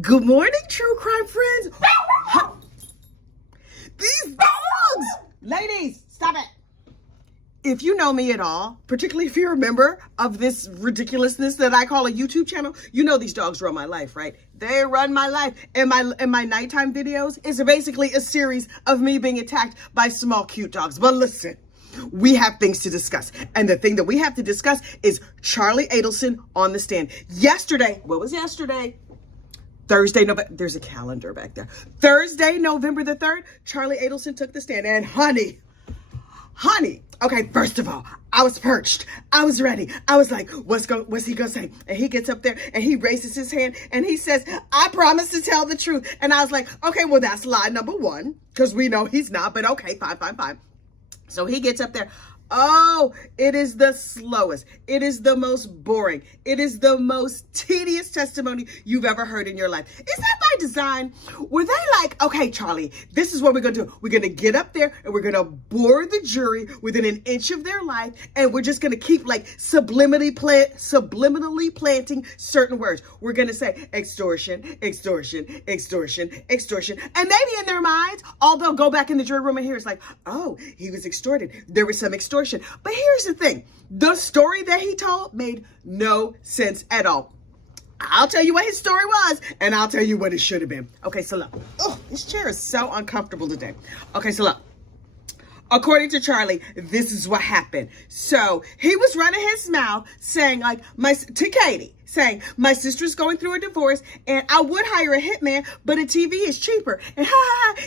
Good morning, true crime friends. These dogs! Ladies, stop it. If you know me at all, particularly if you're a member of this ridiculousness that I call a YouTube channel, you know these dogs run my life, right? They run my life. And my nighttime videos is basically a series of me being attacked by small, cute dogs. But listen, we have things to discuss. And the thing that we have to discuss is Charlie Adelson on the stand. Yesterday, what was yesterday? Thursday, November, there's a calendar back there. Thursday, November the 3rd, Charlie Adelson took the stand. And honey, okay, first of all, I was perched. I was ready. I was like, what's he gonna say? And he gets up there and he raises his hand and he says, I promise to tell the truth. And I was like, okay, well, that's lie number one, because we know he's not, but okay, fine. So he gets up there. Oh, it is the slowest. It is the most boring. It is the most tedious testimony you've ever heard in your life. Is that by design? Were they like, okay, Charlie, this is what we're going to do. We're going to get up there and we're going to bore the jury within an inch of their life. And we're just going to keep like subliminally planting certain words. We're going to say extortion. And maybe in their minds, all they'll go back in the jury room and hear is like, oh, he was extorted. There was some extortion. But here's the thing. The story that he told made no sense at all. I'll tell you what his story was, and I'll tell you what it should have been. Okay, so look. Oh, this chair is so uncomfortable today. Okay, so look. According to Charlie, this is what happened. So he was running his mouth saying to Katie, saying, my sister's going through a divorce and I would hire a hitman, but a TV is cheaper. And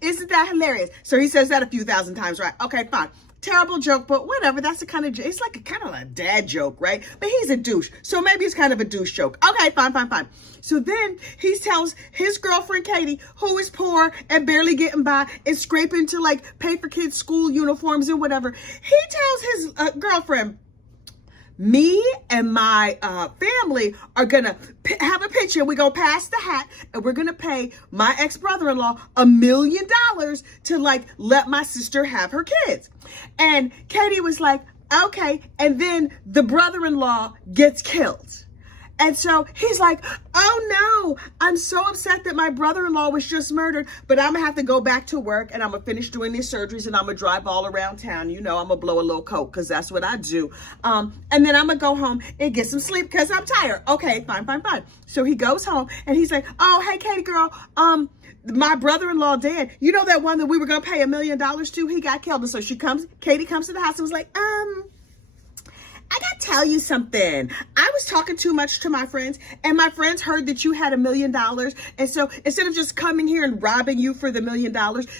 isn't that hilarious? So he says that a few thousand times, right? Okay, fine. Terrible joke, but whatever. That's the kind of, it's like a kind of a dad joke, right? But he's a douche. So maybe it's kind of a douche joke. Okay, fine. So then he tells his girlfriend, Katie, who is poor and barely getting by and scraping to like pay for kids' school uniforms and whatever. He tells his girlfriend, me and my family are going to have a picture. We're going to pass the hat and we're going to pay my ex-brother-in-law $1 million to like let my sister have her kids. And Katie was like, okay. And then the brother-in-law gets killed. And so he's like, oh no, I'm so upset that my brother-in-law was just murdered, but I'm gonna have to go back to work and I'm gonna finish doing these surgeries and I'm gonna drive all around town. You know, I'm gonna blow a little coke because that's what I do. And then I'm gonna go home and get some sleep because I'm tired. Okay, fine. So he goes home and he's like, oh, hey, Katie girl, my brother-in-law dead. You know that one that we were gonna pay $1 million to? He got killed. And so Katie comes to the house and was like, I gotta tell you something. I was talking too much to my friends and my friends heard that you had $1 million. And so instead of just coming here and robbing you for the $1 million,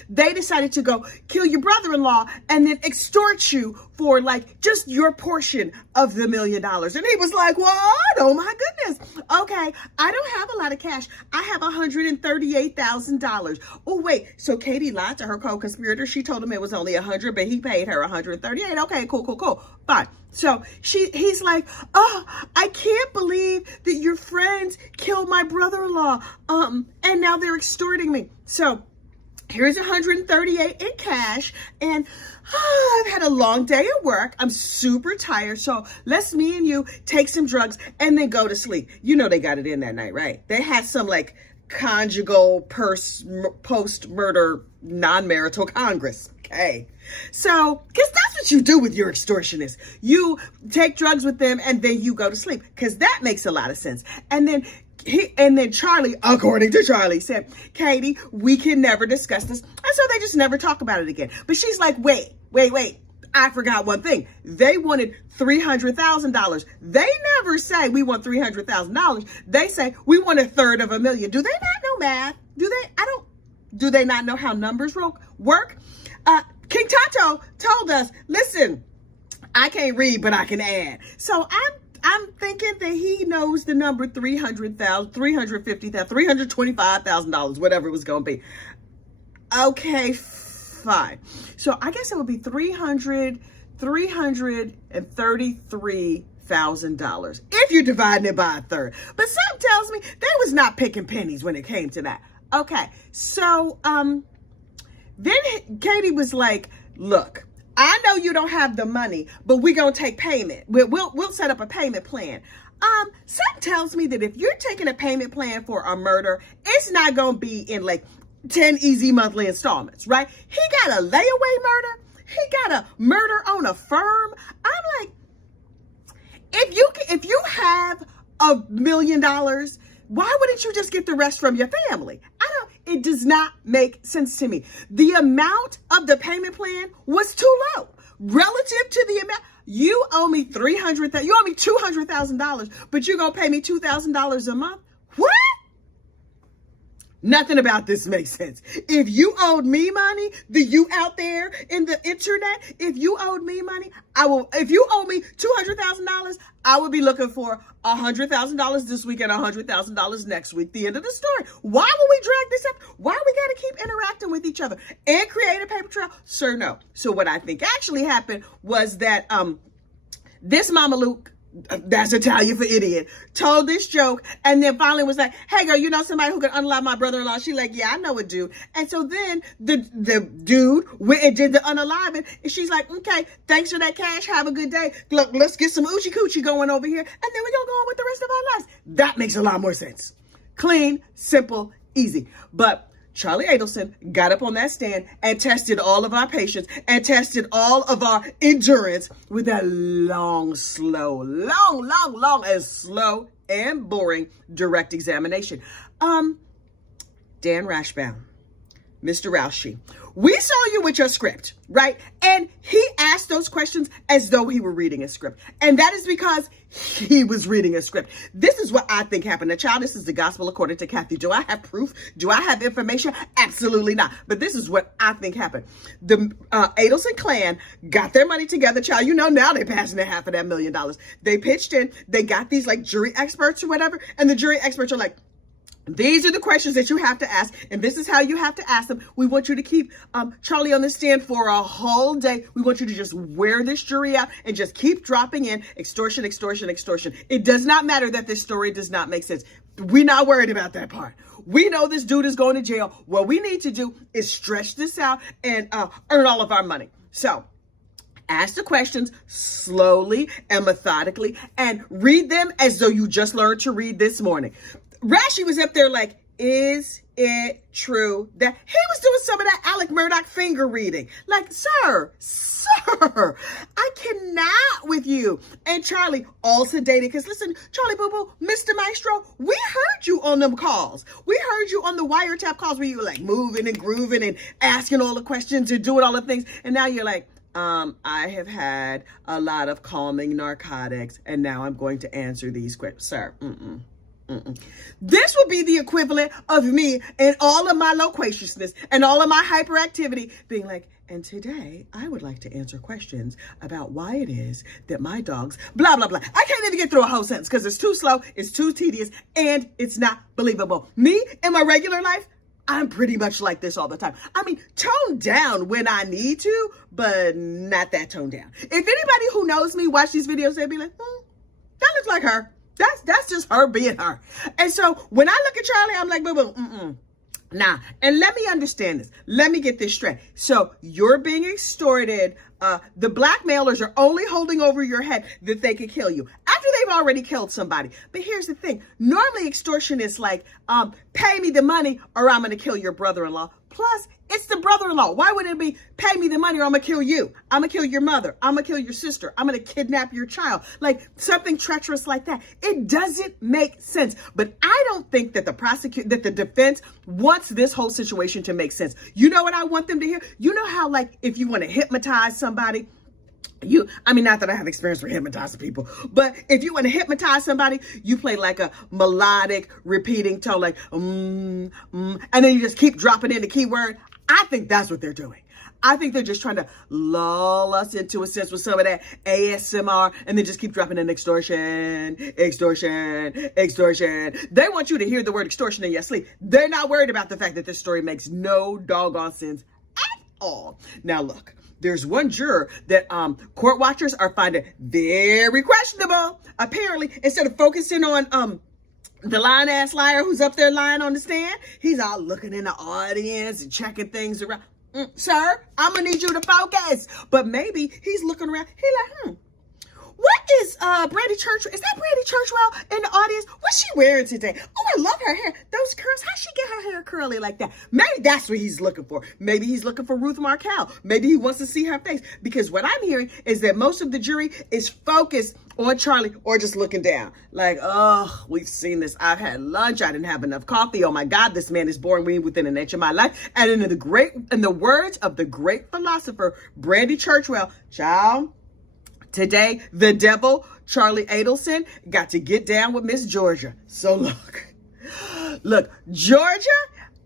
they decided to go kill your brother-in-law and then extort you for like just your portion of the $1 million. And he was like, what? Oh my goodness. Okay. I don't have a lot of cash. I have $138,000. Oh wait. So Katie lied to her co-conspirator. She told him it was only 100, but he paid her 138. Okay, cool. Fine. So he's like, oh, I can't believe that your friends killed my brother-in-law. And now they're extorting me. So here's 138 in cash. And I've had a long day at work. I'm super tired. So let's me and you take some drugs and then go to sleep. You know, they got it in that night, right? They had some like conjugal post-murder non-marital Congress. Okay. So, because that's what you do with your extortionists. You take drugs with them and then you go to sleep because that makes a lot of sense. And then Charlie, according to Charlie, said, Katie, we can never discuss this. And so they just never talk about it again. But she's like, wait. I forgot one thing. They wanted $300,000. They never say we want $300,000. They say we want $350,000. Do they not know math? Do they not know how numbers work? King Tato told us, listen, I can't read, but I can add. So I'm thinking that he knows the number $300,000, $350,000, $325,000, whatever it was going to be. Okay, fine. So I guess it would be $333,000 if you're dividing it by a third. But something tells me they was not picking pennies when it came to that. Okay, so then Katie was like, look, I know you don't have the money, but we're going to take payment. We'll set up a payment plan. something tells me that if you're taking a payment plan for a murder, it's not going to be in like 10 easy monthly installments, right? He got a layaway murder. He got a murder on a firm. I'm like, if you have $1 million, why wouldn't you just get the rest from your family? It does not make sense to me. The amount of the payment plan was too low relative to the amount. You owe me $200,000, but you're going to pay me $2,000 a month? What? Nothing about this makes sense. If you owed me money, you out there in the internet, if you owed me money, if you owe me $200,000, I would be looking for $100,000 this week and $100,000 next week. The end of the story. Why would we drag this up? Why we got to keep interacting with each other and create a paper trail? Sir, no. So what I think actually happened was that this Mama Luke, that's Italian for idiot, told this joke and then finally was like, hey girl, you know somebody who can unalive my brother-in-law? She like, yeah, I know a dude. And so then the dude went and did the unaliving and she's like, okay, thanks for that cash, have a good day. Look, let's get some oochie coochie going over here and then we're gonna go on with the rest of our lives. That makes a lot more sense. Clean, simple, easy. But Charlie Adelson got up on that stand and tested all of our patience and tested all of our endurance with that long and slow and boring direct examination. Dan Rashbaum, Mr. Roushey, we saw you with your script, right? And he asked those questions as though he were reading a script. And that is because he was reading a script. This is what I think happened. Now, child, this is the gospel according to Kathy. Do I have proof? Do I have information? Absolutely not. But this is what I think happened. The Adelson clan got their money together, child. You know, now they're passing the half of that $1 million. They pitched in. They got these like jury experts or whatever. And the jury experts are like, these are the questions that you have to ask, and this is how you have to ask them. We want you to keep Charlie on the stand for a whole day. We want you to just wear this jury out and just keep dropping in extortion, extortion, extortion. It does not matter that this story does not make sense. We're not worried about that part. We know this dude is going to jail. What we need to do is stretch this out and earn all of our money. So ask the questions slowly and methodically and read them as though you just learned to read this morning. Rashi was up there like, is it true that he was doing some of that Alec Murdoch finger reading? Like, sir, I cannot with you. And Charlie, all sedated, because listen, Charlie Boo-Boo, Mr. Maestro, we heard you on them calls. We heard you on the wiretap calls where you were like moving and grooving and asking all the questions and doing all the things. And now you're like, I have had a lot of calming narcotics and now I'm going to answer these questions. Sir, This would be the equivalent of me and all of my loquaciousness and all of my hyperactivity being like, and today I would like to answer questions about why it is that my dogs, blah, blah, blah. I can't even get through a whole sentence because it's too slow, it's too tedious, and it's not believable. Me in my regular life, I'm pretty much like this all the time. I mean, tone down when I need to, but not that tone down. If anybody who knows me watch these videos, they'd be like, that looks like her. That's just her being her. And so when I look at Charlie, I'm like, boo-boo, nah. And let me understand this. Let me get this straight. So you're being extorted. The blackmailers are only holding over your head that they could kill you after they've already killed somebody. But here's the thing. Normally extortion is like, pay me the money or I'm going to kill your brother-in-law. Plus, it's the brother-in-law. Why would it be pay me the money or I'm going to kill you? I'm going to kill your mother. I'm going to kill your sister. I'm going to kidnap your child. Like something treacherous like that. It doesn't make sense. But I don't think that the defense wants this whole situation to make sense. You know what I want them to hear? You know how like if you want to hypnotize somebody, not that I have experience with hypnotizing people, but if you want to hypnotize somebody, you play like a melodic repeating tone, like, and then you just keep dropping in the keyword. I think that's what they're doing. I think they're just trying to lull us into a sense with some of that ASMR and then just keep dropping in extortion, extortion, extortion. They want you to hear the word extortion in your sleep. They're not worried about the fact that this story makes no doggone sense at all. Now look. There's one juror that court watchers are finding very questionable. Apparently, instead of focusing on the lying-ass liar who's up there lying on the stand, he's all looking in the audience and checking things around. Sir, I'm going to need you to focus. But maybe he's looking around. He's like, what is Brandy Churchwell? Is that Brandy Churchwell in the audience? What's she wearing today? Oh, I love her hair. Those curls. How'd she get her hair curly like that? Maybe that's what he's looking for. Maybe he's looking for Ruth Markel. Maybe he wants to see her face. Because what I'm hearing is that most of the jury is focused on Charlie or just looking down. Like, oh, we've seen this. I've had lunch. I didn't have enough coffee. Oh my God, this man is boring me within an inch of my life. And in the words of the great philosopher, Brandy Churchwell, child, today, the devil, Charlie Adelson, got to get down with Miss Georgia. So look, Georgia,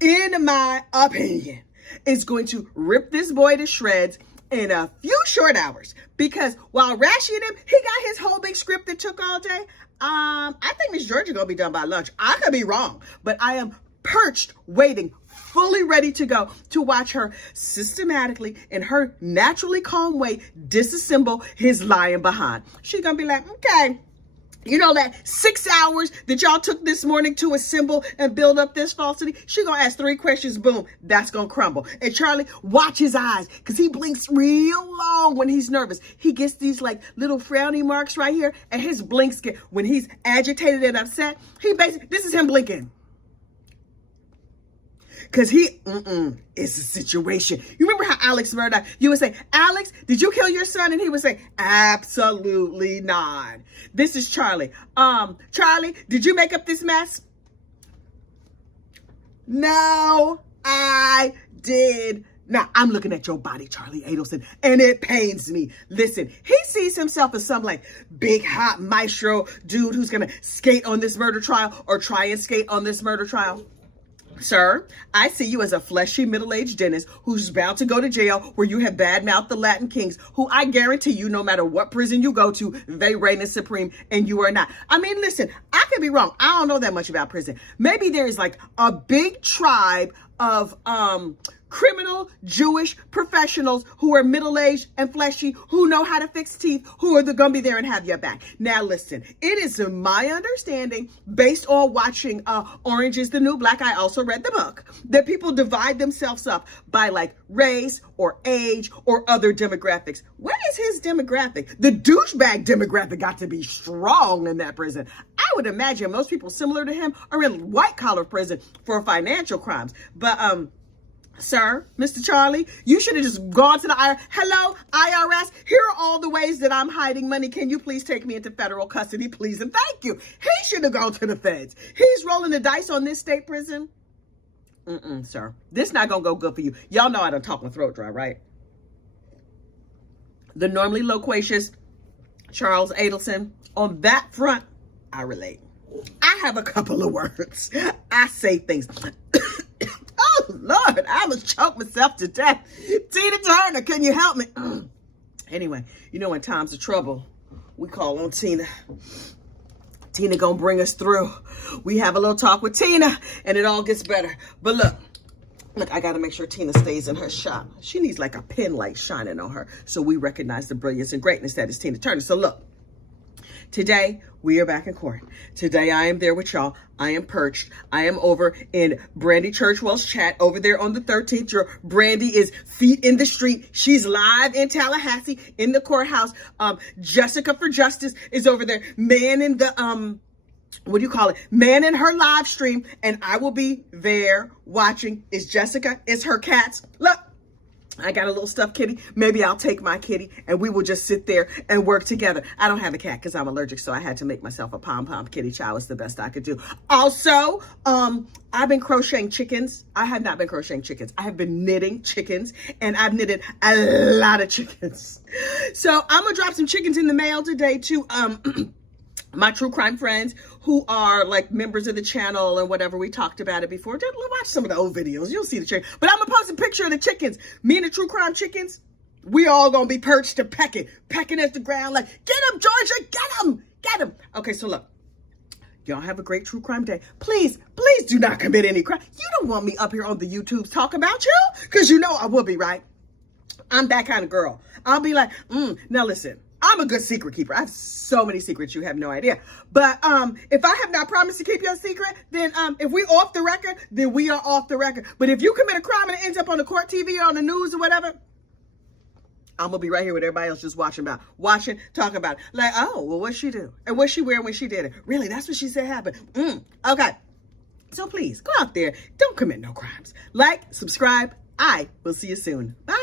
in my opinion, is going to rip this boy to shreds in a few short hours. Because while rashing him, he got his whole big script that took all day. I think Miss Georgia gonna be done by lunch. I could be wrong, but I am perched, waiting, fully ready to go to watch her systematically, in her naturally calm way, disassemble his lying behind. She's gonna be like, okay, you know that 6 hours that y'all took this morning to assemble and build up this falsity? She gonna ask 3 questions, boom, that's gonna crumble. And Charlie, watch his eyes, because he blinks real long when he's nervous. He gets these like little frowny marks right here, and his blinks get, when he's agitated and upset, he basically, this is him blinking. Because it's a situation. You remember how Alex Murdoch, you would say, Alex, did you kill your son? And he would say, absolutely not. This is Charlie. Charlie, did you make up this mess? No, I did not. I'm looking at your body, Charlie Adelson, and it pains me. Listen, he sees himself as some like big hot maestro dude who's going to skate on this murder trial or try and skate on this murder trial. Sir, I see you as a fleshy middle-aged dentist who's bound to go to jail where you have badmouthed the Latin kings, who I guarantee you, no matter what prison you go to, they reign as supreme and you are not. I mean, listen, I could be wrong. I don't know that much about prison. Maybe there's like a big tribe of criminal Jewish professionals who are middle-aged and fleshy, who know how to fix teeth, who are gonna be there and have your back. Now listen, it is my understanding, based on watching Orange is the New Black, I also read the book, that people divide themselves up by like race or age or other demographics. What is his demographic? The douchebag demographic got to be strong in that prison. I would imagine most people similar to him are in white-collar prison for financial crimes. But sir, Mr. Charlie, you should have just gone to the IRS. Hello, IRS, here are all the ways that I'm hiding money. Can you please take me into federal custody, please? And thank you. He should have gone to the feds. He's rolling the dice on this state prison. Sir, this not gonna go good for you. Y'all know I don't talk my throat dry, right? The normally loquacious Charles Adelson, on that front, I relate. I have a couple of words. I say things. Oh, Lord, I almost choked myself to death. Tina Turner, can you help me? Anyway, you know, in times of trouble, we call on Tina. Tina gonna bring us through. We have a little talk with Tina, and it all gets better. But look, I gotta make sure Tina stays in her shot. She needs like a pin light shining on her, so we recognize the brilliance and greatness that is Tina Turner. So look, today, we are back in court. Today, I am there with y'all. I am perched. I am over in Brandy Churchwell's chat over there on the 13th. Your Brandy is feet in the street. She's live in Tallahassee in the courthouse. Jessica for Justice is over there. Man in the, what do you call it? Man in her live stream. And I will be there watching. Is Jessica? Is her cats? Look. I got a little stuffed kitty. Maybe I'll take my kitty and we will just sit there and work together. I don't have a cat because I'm allergic, so I had to make myself a pom-pom kitty chow. It's the best I could do. Also, I've been crocheting chickens. I have not been crocheting chickens. I have been knitting chickens, and I've knitted a lot of chickens. So I'm gonna drop some chickens in the mail today to my true crime friends who are like members of the channel and whatever. We talked about it before. Just watch some of the old videos. You'll see the chicken. But I'm going to post a picture of the chickens. Me and the true crime chickens, we all going to be perched and pecking at the ground like, get them, Georgia, get them, get them. Okay, so look, y'all have a great true crime day. Please do not commit any crime. You don't want me up here on the YouTube talking about you, because you know I will be, right? I'm that kind of girl. I'll be like, now listen. I'm a good secret keeper. I have so many secrets you have no idea. But if I have not promised to keep your secret, then if we off the record, then we are off the record. But if you commit a crime and it ends up on the court TV or on the news or whatever, I'm gonna be right here with everybody else just watching, talking about it. Like, oh, well, what'd she do? And what'd she wear when she did it? Really, that's what she said happened. Okay. So please, go out there. Don't commit no crimes. Like, subscribe. I will see you soon. Bye.